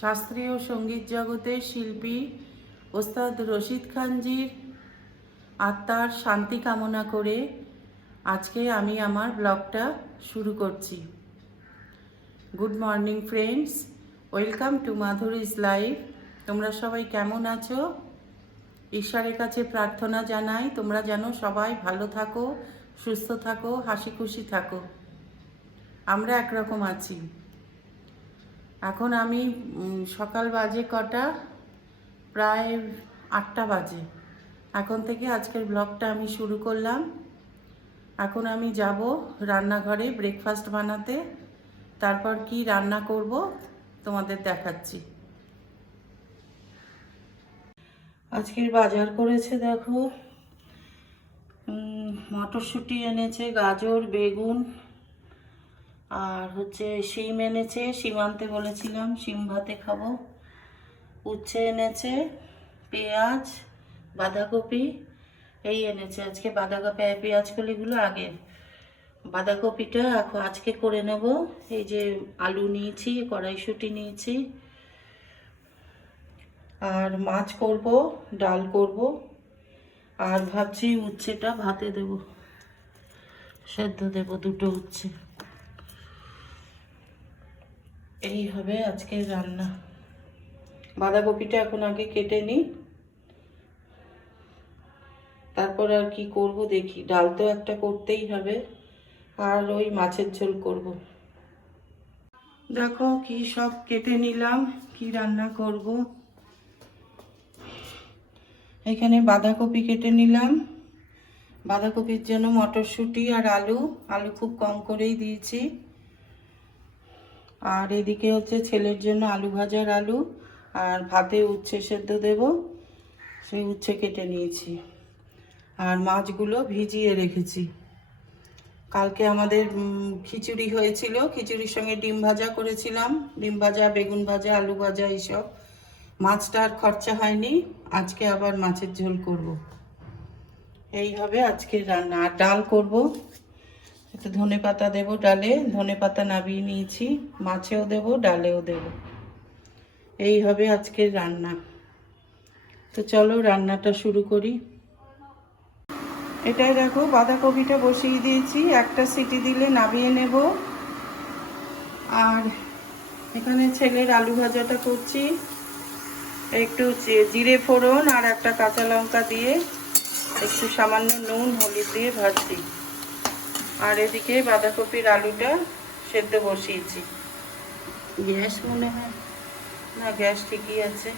শাস্ত্রীয় সঙ্গীত জগতের শিল্পী ওস্তাদ রশিদ খানজির আত্মার শান্তি কামনা করে আজকে আমি আমার ব্লগটা শুরু করছি। Good morning friends, welcome to Madhuri's life. তোমরা সবাই কেমন আছো? ঈশ্বরের কাছে প্রার্থনা জানাই তোমরা যেন সবাই ভালো থাকো, সুস্থ থাকো, হাসি খুশি থাকো। আমরা একরকম আছি। এখন আমি সকাল বাজে কটা, প্রায় 8টা বাজে। এখন থেকে আজকের ব্লগটা আমি শুরু করলাম। এখন আমি যাব রান্নাঘরে ব্রেকফাস্ট বানাতে। তারপর কি রান্না করব তোমাদের দেখাচ্ছি। আজকের বাজার করেছে দেখো, মটরশুঁটি এনেছে, গাজর, বেগুন, আর শিম এনেছে। শিম আনতে বলেছিলাম, শিম ভাতে খাবো। উচ্ছে এনেছে, পেঁয়াজ, বাঁধাকপি এই এনেছে। আজকে বাঁধাকপি, পেঁয়াজ কলিগুলো আগে, বাঁধাকপিটা এখন আজকে করে নেব। এই যে আলু নিয়েছি, কড়াইশুঁটি নিয়েছি, আর মাছ করব, ডাল করব, আর ভাবছি উচ্ছেটা ভাতে দেব, সেদ্ধ দেব, দুটো উচ্ছে। এই হবে আজকের রান্না। বাঁধাকপিটা এখন আগে কেটে নিই, তারপর আর কি করব দেখি। ডাল তো একটা করতেই হবে, আর ওই মাছের ঝোল করব। দেখো কি সব কেটে নিলাম, কি রান্না করব। এখানে বাঁধাকপি কেটে নিলাম। বাঁধাকপির জন্য মটরশুঁটি আর আলু খুব কম করেই দিয়েছি। আর এদিকে ছেলের জন্য আলু ভাজার আলু, আর ভাতে উচ্ছে সেদ্ধ দেব, সেই উচ্ছে কেটে নিয়েছি। আর মাছগুলো ভিজিয়ে রেখেছি। কালকে আমাদের খিচুড়ি হয়েছিল, খিচুড়ির সঙ্গে ডিম ভাজা করেছিলাম। ডিম ভাজা, বেগুন ভাজা, আলু ভাজা এইসব। মাছটা আর খরচা হয়নি, আজকে আবার মাছের ঝোল করব। এই হবে আজকের রান্না। আর ডাল করব, একটু ধনে পাতা দেবো ডালে, ধনে পাতা নাবিয়ে নিয়েছি। মাছেও দেব, ডালেও দেব। এই হবে আজকের রান্না। তো চলো রান্নাটা শুরু করি। এটাই দেখো, বাঁধাকপিটা বসিয়ে দিয়েছি, একটা সিটি দিলে নামিয়ে নেব। আর এখানে ছেলের আলু ভাজাটা করছি, একটু জিরে ফোড়ন আর একটা কাঁচা লঙ্কা দিয়ে, একটু সামান্য নুন হলুদ দিয়ে ভাজছি। আর এদিকে বাঁধাকপির আলুটা সেদ্ধ বসিয়েছি। গ্যাস মনে হয় না, গ্যাস ঠিকই আছে।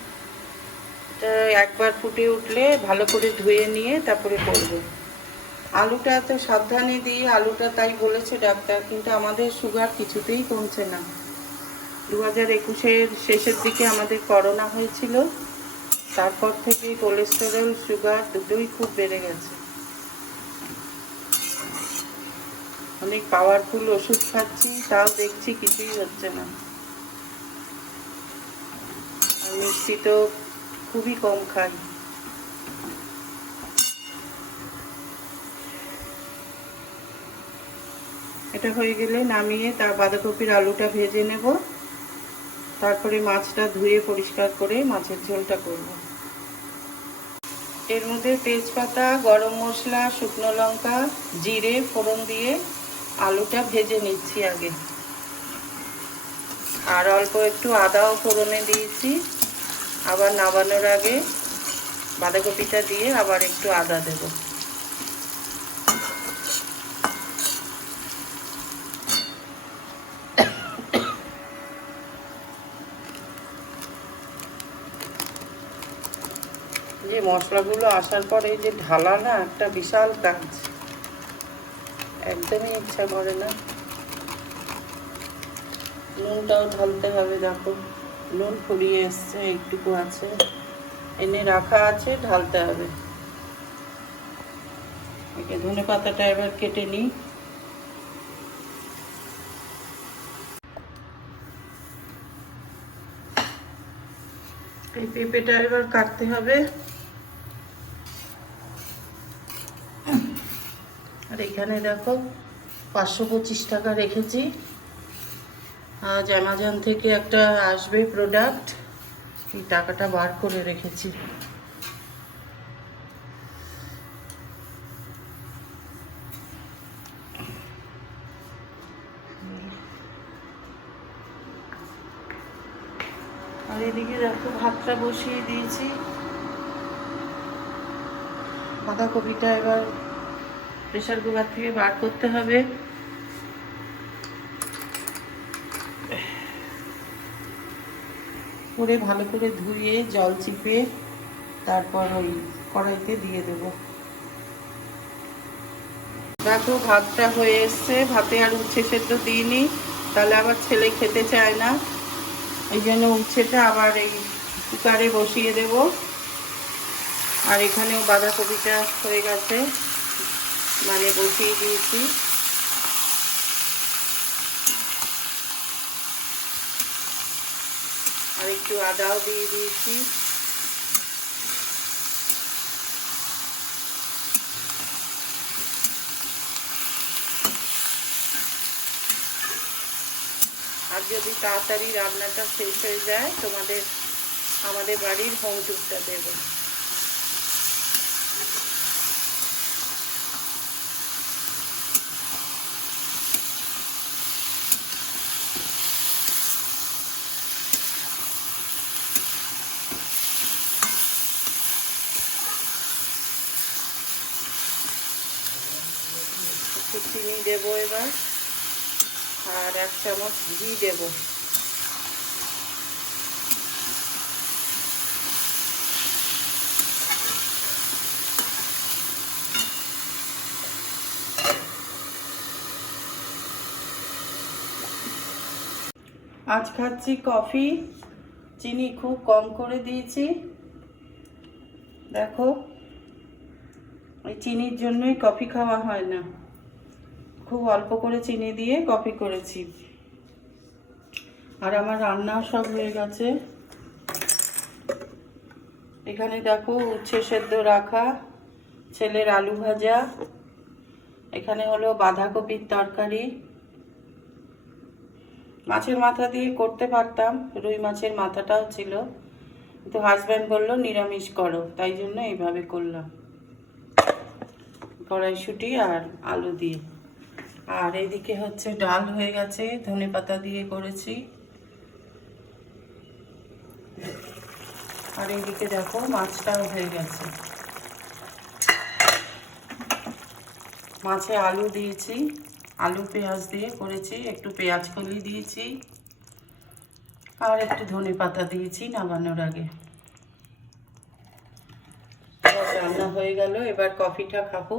এটা একবার ফুটে উঠলে ভালো করে ধুয়ে নিয়ে তারপরে করব। আলুটা এত সাবধানে দিই, আলুটা তাই বলেছে ডাক্তার, কিন্তু আমাদের সুগার কিছুতেই কমছে না। 2021-এর শেষের দিকে আমাদের করোনা হয়েছিল, তারপর থেকে কোলেস্টেরল, সুগার দুটোই খুব বেড়ে গেছে। অনেক পাওয়ারফুল ওষুধ খাচ্ছি, তাও দেখছি কিছুই হচ্ছে না। আর মিষ্টি তো খুবই কম খাই। এটা হয়ে গেলে নামিয়ে তার বাঁধাকপির আলুটা ভেজে নেব। তারপরে মাছটা ধুয়ে পরিষ্কার করে মাছের ঝোলটা করব। এর মধ্যে তেজপাতা, গরম মশলা, শুকনো লঙ্কা, জিরে ফোড়ন দিয়ে আলুটা ভেজে নিচ্ছি আগে। আর অল্প একটু আদাও ফোড়নে দিয়েছি। আবার নামানোর আগে বাঁধাকপিটা দিয়ে আবার একটু আদা দেব। যে মশলাগুলো আসার পরে যে ঢালা না একটা বিশাল কাজ, একদমই ইচ্ছা করে না। নুনটাও ঢালতে হবে, দেখো নুন ফুরিয়ে এসছে, একটুকু আছে, এনে রাখা আছে, ঢালতে হবে। ধনে পাতাটা এবার কেটে নিই। এই পেঁপেটা এবার কাটতে হবে। আর এখানে দেখো 525 টাকা রেখেছি, আজ অ্যামাজন থেকে একটা আসবে প্রোডাক্ট, এই টাকাটা বার করে রেখেছি। আর এদিকে দেখো ভাতটা বসিয়ে দিয়েছি। বাঁধাকপিটা এবার প্রেসার কুকার থেকে বার করতে হবে। করে ভালো করে ধুয়ে জল চিপে তারপর ওই কড়াইতে দিয়ে দেব। দেখো ভাতটা হয়ে এসছে, ভাতে আর উচ্ছে সেদ্ধ দিইনি, তাহলে আবার ছেলে খেতে চায় না, এই জন্য উচ্ছেটা আবার এই কুকারে বসিয়ে দেব। আর এখানেও বাঁধাকপিটা হয়ে গেছে, মানে বসিয়ে দিয়েছি। আর একটু আদাও দিয়ে দিয়েছি। আর যদি তাড়াতাড়ি রান্নাটা শেষ হয়ে যায় আমাদের বাড়ির হোম টুরটা দেব। একটু চিনি দেবো এবার, আর 1 চামচ ঘি দেব। আজ খাচ্ছি কফি, চিনি খুব কম করে দিয়েছি। দেখো ওই চিনির জন্যই কফি খাওয়া হয় না, খুব অল্প করে চিনি দিয়ে কফি করেছি। আর আমার রান্নাও সব হয়ে গেছে। এখানে দেখো উচ্ছে সেদ্ধ রাখা, ছেলের আলু ভাজা, এখানে হলো বাঁধাকপির তরকারি। মাছের মাথা দিয়ে করতে পারতাম, রুই মাছের মাথাটাও ছিল, কিন্তু হাজব্যান্ড বললো নিরামিষ করো, তাই জন্য এইভাবে করলাম, কড়াইশুঁটি আর আলু দিয়ে। আর এইদিকে হচ্ছে ডাল হয়ে গেছে, ধনেপাতা দিয়ে করেছি। আর এইদিকে দেখো মাছটাও হয়ে গেছে, মাছে আলু দিয়েছি, আলু পেঁয়াজ দিয়ে করেছি, একটু পেঁয়াজ কলি দিয়েছি আর একটু ধনেপাতা দিয়েছি নামানোর আগে। রান্না হয়ে গেল, এবার কফিটা খাবো,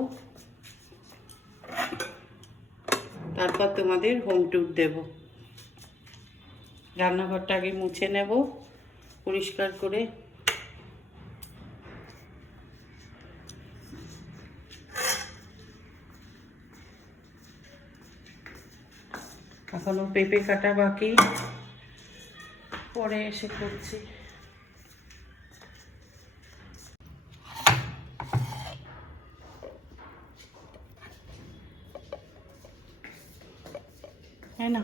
তারপর তোমাদের হোম ট্যুর দেব। রান্নাঘরটা আগে মুছে নেব পরিষ্কার করে। এখনো পেঁপে কাটা বাকি, পরে এসে করছি। হ্যাঁ না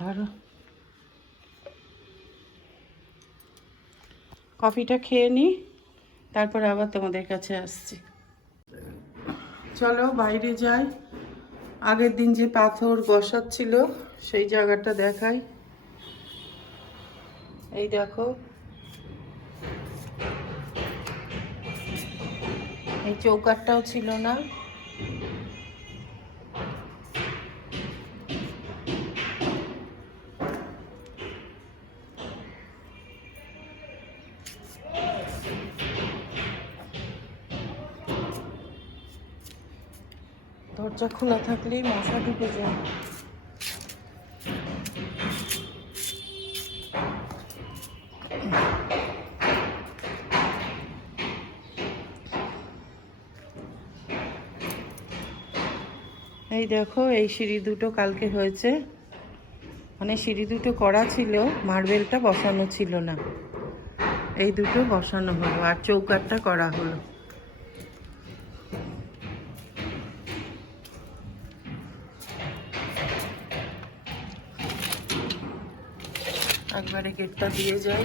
ধরো, কফিটা খেয়ে নিই, তারপর আবার তোমাদের কাছে আসছি। চলো বাইরে যাই, আগের দিন যে পাথর বসাচ্ছিল সেই জায়গাটা দেখাই। এই দেখো, এই চৌকাঠটাও ছিল না, দরজা খোলা থাকলেই মশা ঢুকে যায়। এই দেখো, এই সিঁড়ি দুটো কালকে হয়েছে, মানে সিঁড়ি দুটো করা ছিল, মার্বেলটা বসানো ছিল না, এই দুটো বসানো হলো, আর চৌকাঠটা করা হলো। একবারে গেটটা দিয়ে যাই।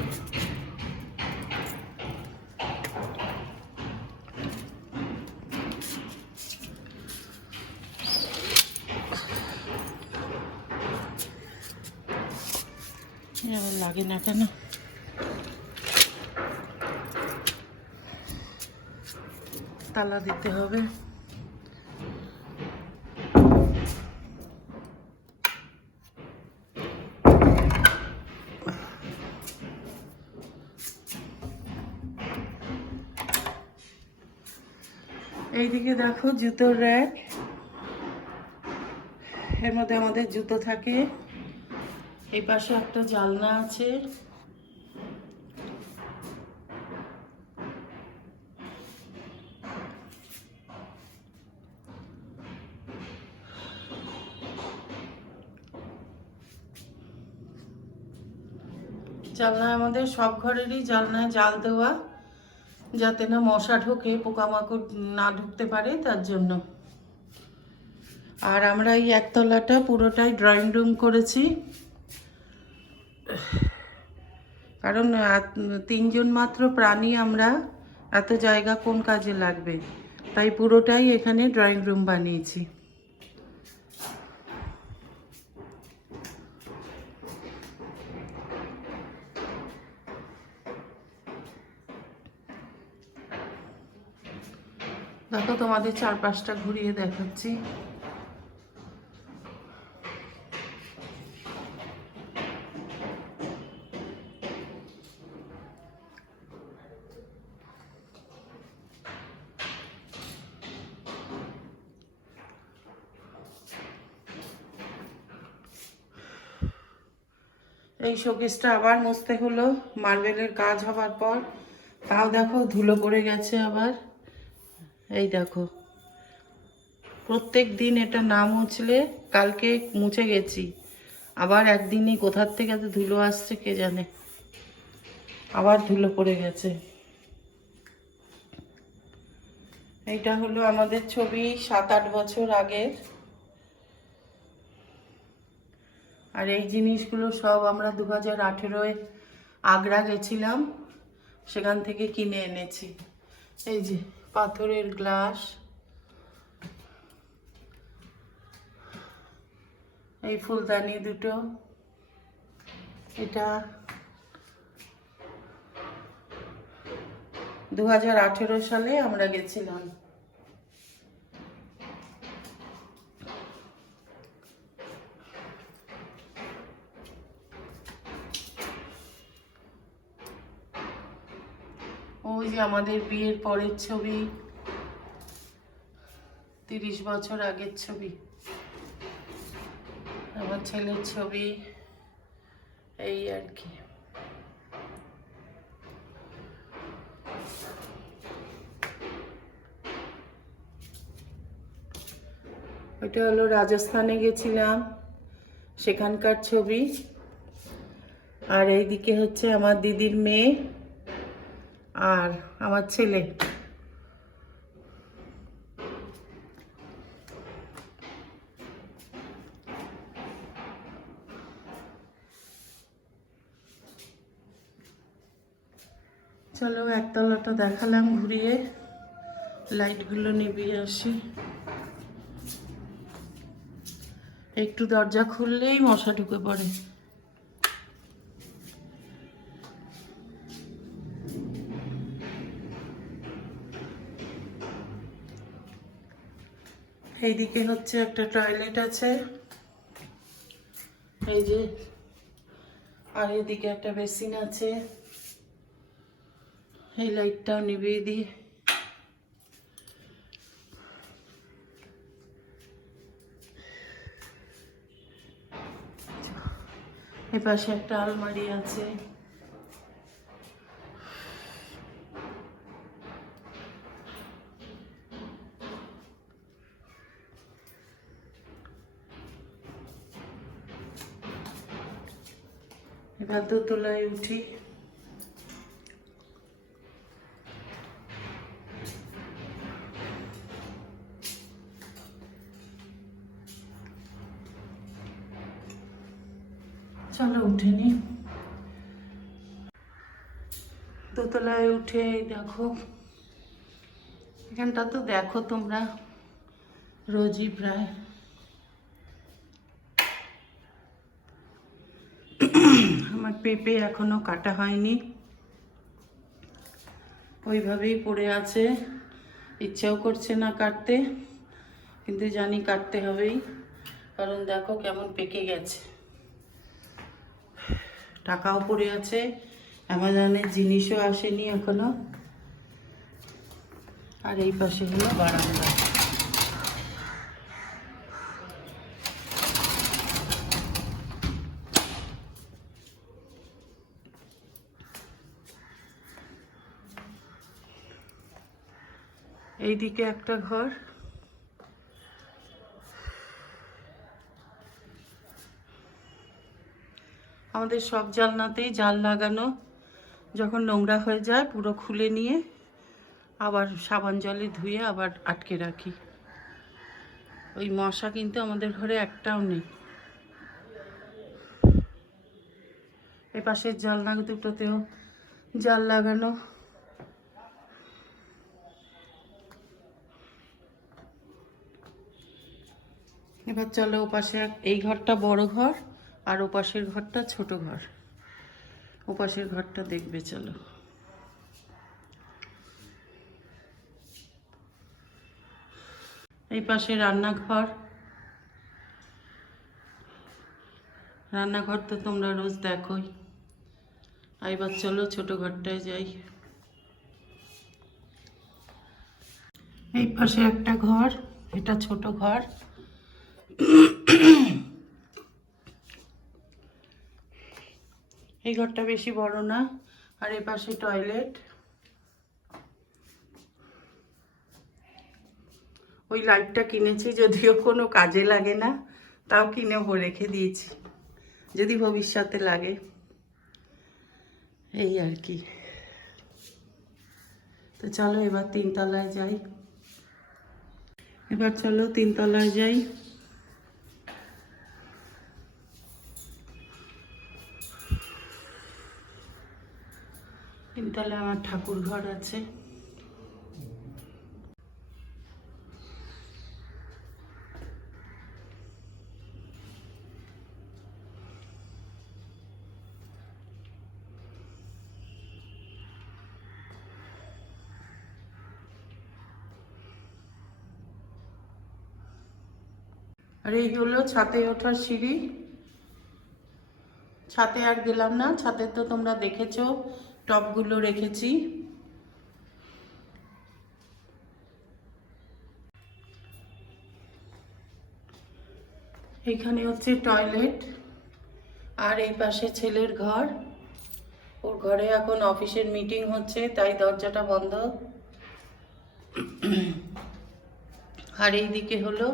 আবার লাগে না কেন? তালা দিতে হবে। এইদিকে দেখো জুতোর র্যাক, এর মধ্যে আমাদের জুতো থাকে। এই পাশে একটা জানলা আছে। জানলায় আমাদের সব ঘরেরই জানলায় জাল দেওয়া, যাতে না মশা ঢোকে, পোকামাকড় না ঢুকতে পারে তার জন্য। আর আমরা এই একতলাটা পুরোটাই ড্রয়িং রুম করেছি, কারণ 3জন মাত্র প্রাণী আমরা, এত জায়গা কোন কাজে লাগবে, তাই পুরোটাই এখানে ড্রয়িং রুম বানিয়েছি। দেখো তোমাদের চারপাশটা ঘুরিয়ে দেখাচ্ছি। এই শোকেসটা আবার মুছতে হলো মার্বেলের কাজ হবার পর, তাও দেখো ধুলো পড়ে গেছে আবার। এই দেখো, প্রত্যেক দিন এটা না মুছলে, কালকে মুছে গেছি, আবার একদিনই কোথার থেকে তো ধুলো আসছে কে জানে, আবার ধুলো পড়ে গেছে। এইটা হলো আমাদের ছবি 7-8 বছর আগের। আর এই জিনিসগুলো সব আমরা 2018-এ আগ্রা গেছিলাম, সেখান থেকে কিনে এনেছি। এই যে পাথরের গ্লাস, এই ফুলদানি দুটো, এটা 2018 সালে আমরা গেছিলাম। ওই যে আমাদের বিয়ের পরের ছবি, 30 বছর আগের ছবি, আমার ছেলের ছবি, এই আর কি। ওইটা হলো রাজস্থানে গেছিলাম, সেখানকার ছবি। আর এইদিকে হচ্ছে আমার দিদির মেয়ে আর আমার ছেলে। চলো একতলাটা দেখালাম ঘুরিয়ে, লাইটগুলো নিভিয়ে আসি। একটু দরজা খুললেই মশা ঢুকে পড়ে। এইদিকে হচ্ছে একটা টয়লেট আছে, এই যে, আর এদিকে একটা বেসিন আছে। এই লাইটটাও নিভিয়ে দিই। এপাশে একটা আলমারি আছে। এবার দোতলায় উঠি। চলো উঠে নি। দোতলায় উঠে দেখো, এখানটা তো দেখো তোমরা রোজই প্রায়। আমার পেঁপে এখনো কাটা হয়নি, ওইভাবেই পড়ে আছে। ইচ্ছাও করছে না কাটতে, কিন্তু জানি কাটতে হবেই, কারণ দেখো কেমন পেকে গেছে। টাকাও পড়ে আছে, অ্যামাজনের জিনিসও আসেনি এখনো। আর এই পাশে হলো বারান্দা। এইদিকে একটা ঘর, আমাদের সব জানলাতেই জাল লাগানো। যখন নোংরা হয়ে যায় পুরো খুলে নিয়ে আবার সাবান জলে ধুয়ে আবার আটকে রাখি। ওই মশা কিন্তু আমাদের ঘরে একটাও নেই। এ পাশের জানলা দুটোতেও জাল লাগানো। এবার চলো ওপাশে, এই ঘরটা বড় ঘর আর ওপাশের ঘরটা ছোট ঘর। ওপাশের ঘরটা দেখবে চলো। এই পাশে রান্নাঘর। রান্নাঘর তো তোমরা রোজ দেখোই। এবার চলো ছোট ঘরটায় যাই। এই পাশে একটা ঘর, এটা ছোট ঘর। এই ঘরটা বেশি বড় না। আর এই পাশে টয়লেট। ওই লাইটটা কিনেছি, যদিও কোনো কাজে লাগে না, তাও কিনে রেখে দিয়েছি, যদি ভবিষ্যতে লাগে। এই আর কি। তো চলো এবার তিনতলায় যাই। এবার চলো তিনতলায় যাই। তিনতলায় আমার ঠাকুর ঘর আছে। আর এই হলো ছাদে ওঠার সিঁড়ি। ছাদে আর গেলাম না, ছাদে তো তোমরা দেখেছো টবগুলো রেখেছি। এইখানে হচ্ছে টয়লেট, আর এই পাশে ছেলের ঘর। ওর ঘরে এখন অফিসের মিটিং হচ্ছে, তাই দরজাটা বন্ধ। আর এইদিকে হলো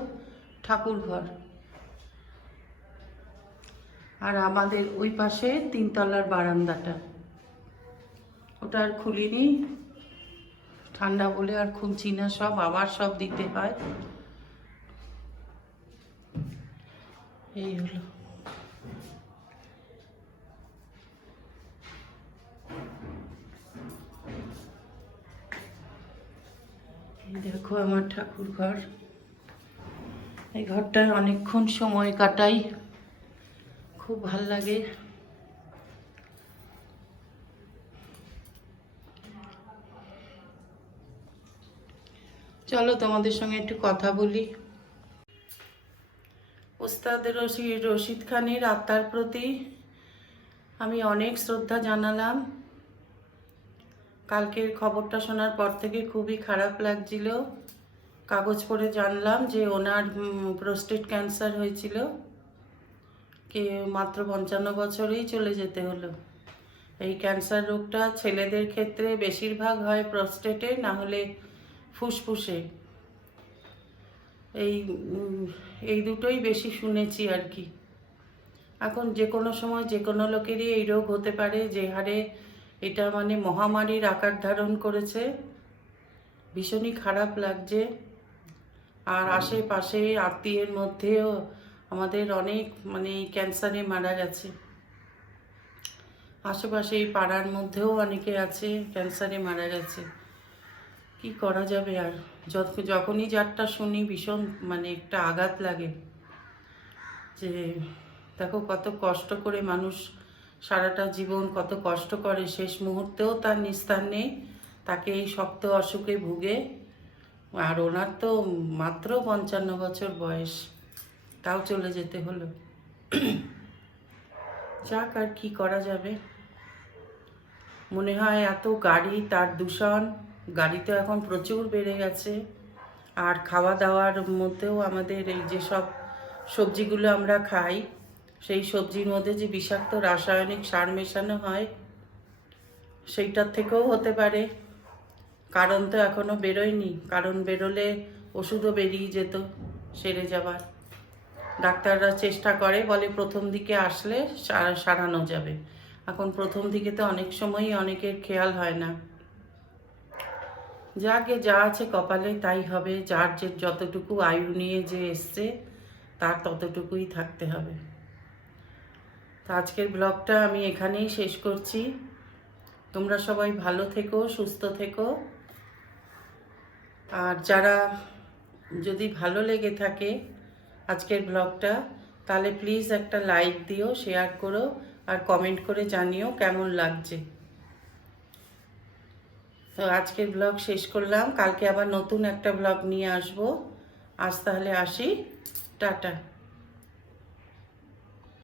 ঠাকুর ঘর। আর আমাদের ওই পাশে তিনতলার বারান্দাটা, ওটা আর খুলিনি, ঠান্ডা বলে আর খুলছি না, সব আবার সব দিতে হয়। এই হলো। দেখো আমার ঠাকুর ঘর। এই ঘরটায় অনেকক্ষণ সময় কাটাই, খুব ভাল লাগে। চলো তোমাদের সঙ্গে একটু কথা বলি। ওস্তাদ রশিদ খানের আত্মার প্রতি আমি অনেক শ্রদ্ধা জানালাম। কালকের খবরটা শোনার পর থেকে খুবই খারাপ লাগছিল। কাগজ পড়ে জানলাম যে ওনার প্রোস্টেট ক্যান্সার হয়েছিল, কে মাত্র 55 বছরেই চলে যেতে হলো। এই ক্যান্সার রোগটা ছেলেদের ক্ষেত্রে বেশিরভাগ হয় প্রোস্টেটে, না হলে ফুসফুসে। এই দুটোই বেশি শুনেছি আর কি। এখন যে কোনো সময় যে কোনো লোকেরই এই রোগ হতে পারে, যে হারে এটা মানে মহামারীর আকার ধারণ করেছে। ভীষণই খারাপ লাগছে। আর আশেপাশে আত্মীয়ের মধ্যেও আমাদের অনেক মানে ক্যান্সারে মারা গেছে। আশেপাশে এই পাড়ার মধ্যেও অনেকে আছে ক্যান্সারে মারা গেছে। কি করা যাবে আর, যখনই যারটা শুনি ভীষণ মানে একটা আঘাত লাগে যে দেখো কত কষ্ট করে মানুষ সারাটা জীবন কত কষ্ট করে, শেষ মুহূর্তেও তার নিস্তার নেই, তাকে এই শক্ত অসুখে ভুগে। আর ওনার তো মাত্র 55 বছর বয়স, তাও চলে যেতে হলো। যাক, আর কি করা যাবে। মনে হয় এত গাড়ি, তার দূষণ, গাড়ি তো এখন প্রচুর বেড়ে গেছে। আর খাওয়া দাওয়ার মধ্যেও আমাদের এই যেসব সবজিগুলো আমরা খাই, সেই সবজির মধ্যে যে বিষাক্ত রাসায়নিক সার মেশানো হয়, সেইটার থেকেও হতে পারে। কারণ তো এখনো বেরোয়নি, কারণ বেরোলে ওষুধও বেরিয়ে যেত সেরে যাবার। ডাক্তাররা চেষ্টা করে, বলে প্রথম দিকে আসলে সারানো যাবে। এখন প্রথম দিকে তো অনেক সময়ই অনেকের খেয়াল হয় না। যাকে যা আছে কপালে তাই হবে, যার যে যতটুকু আয়ু নিয়ে যে এসছে তার ততটুকুই থাকতে হবে। তো আজকের ব্লগটা আমি এখানেই শেষ করছি। তোমরা সবাই ভালো থেকো, সুস্থ থেকো। আর যারা যদি ভালো লেগে থাকে আজকের ব্লগটা, তাহলে প্লিজ একটা লাইক দিও, শেয়ার করো আর কমেন্ট করে জানিও কেমন লাগছে। তো আজকের ব্লগ শেষ করলাম, কালকে আবার নতুন একটা ব্লগ নিয়ে আসবো। আজ তাহলে আসি, টাটা।